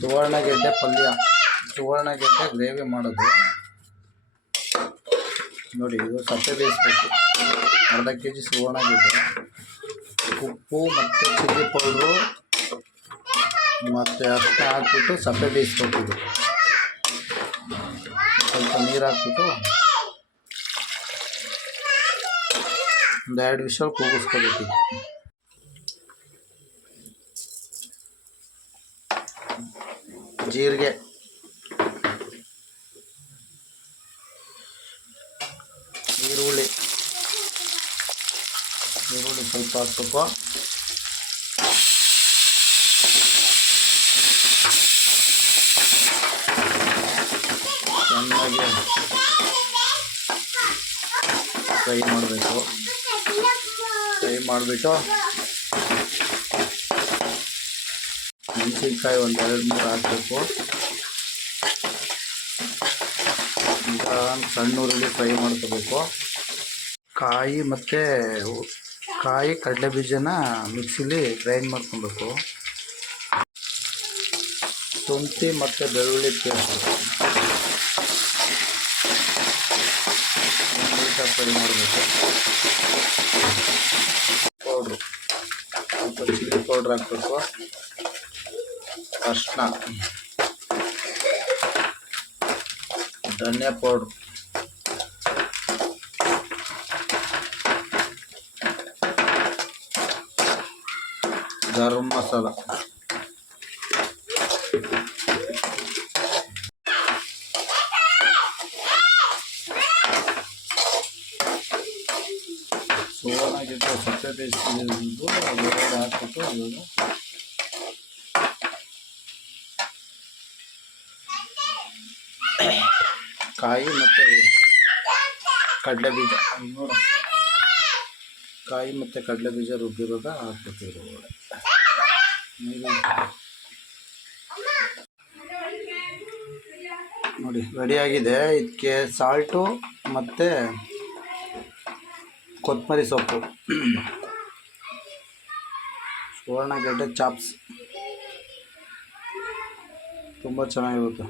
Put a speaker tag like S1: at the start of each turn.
S1: ಸುವರ್ಣಗೆಡ್ಡೆ ಪಲ್ಯ. ಸುವರ್ಣಗೆಡ್ಡೆ ಗ್ರೇವಿ ಮಾಡೋದು. ನೋಡಿ, ಇದು ಸಪ್ಪೆ ಬೇಯಿಸ್ಬೇಕು. ಅರ್ಧ ಕೆ ಜಿ ಸುವರ್ಣಗೆಡ್ಡೆ. ಉಪ್ಪು ಮತ್ತು ಚಿಲ್ಲಿ ಪೌಡ್ರು ಮತ್ತು ಅಷ್ಟ ಹಾಕ್ಬಿಟ್ಟು ಸಪ್ಪೆ ಬೇಯಿಸ್ಬೇಕು ಇದು. ಸ್ವಲ್ಪ ನೀರು ಹಾಕ್ಬಿಟ್ಟು ಒಂದು ಎರಡು ವಿಷಲ್ ಕೂಗಿಸ್ಕೋಬೇಕು. ಜೀರಿಗೆ. ಈರುಳ್ಳಿ. ಈರುಳ್ಳಿ ಸ್ವಲ್ಪ ಹಾಕ್ಬೇಕು. ಚೆನ್ನಾಗಿ ಫ್ರೈ ಮಾಡಬೇಕು. ಫ್ರೈ ಮಾಡಿಬಿಟ್ಟು ಮೆಣಸಿನ್ಕಾಯಿ ಒಂದು ಎರಡು ಮೂರು ಹಾಕಬೇಕು. ಸಣ್ಣ ಉರುಳಿ ಫ್ರೈ ಮಾಡ್ಕೋಬೇಕು. ಕಾಯಿ ಮತ್ತು ಕಾಯಿ ಕಡಲೆ ಬೀಜನ ಮಿಕ್ಸಿಲಿ ಗ್ರೈಂಡ್ ಮಾಡ್ಕೊಬೇಕು. ಶುಂಠಿ ಮತ್ತು ಬೆಳ್ಳುಳ್ಳಿ ಪೇಸ್ಟ್ ಫ್ರೈ ಮಾಡಬೇಕು. ಪೌಡ್ರು. ಸ್ವಲ್ಪ ಚಿಲ್ಲಿ ಪೌಡ್ರ್ ಹಾಕಬೇಕು. ಅರ್ಶಿನ ಧನಿಯಾ ಪೌಡ್ರು ಗರಂ ಮಸಾಲ ಸುವರ್ಣಗಿಂತ ಸಪ್ಪೆ ಬೇಯಿಸಿದ್ದು ಅದರೊಳಗೆ ಹಾಕ್ಬಿಟ್ಟು ಇವಾಗ ಕಾಯಿ ಮತ್ತು ಕಡಲೆ ಬೀಜ. ನೋಡ. ಕಾಯಿ ಮತ್ತು ಕಡಲೆ ಬೀಜ ರುಬ್ಬಿರೋದ ಹಾಕ್ಬಿಡ್ತೀವಿ ಒಳ್ಳೆ. ನೋಡಿ ರೆಡಿಯಾಗಿದೆ ಇದಕ್ಕೆ ಸಾಲ್ಟು ಮತ್ತು ಕೊತ್ತಂಬರಿ ಸೊಪ್ಪು. ಸುವರ್ಣಗಡ್ಡೆ ಚಾಪ್ಸ್. ತುಂಬ ಚೆನ್ನಾಗಿರುತ್ತೆ.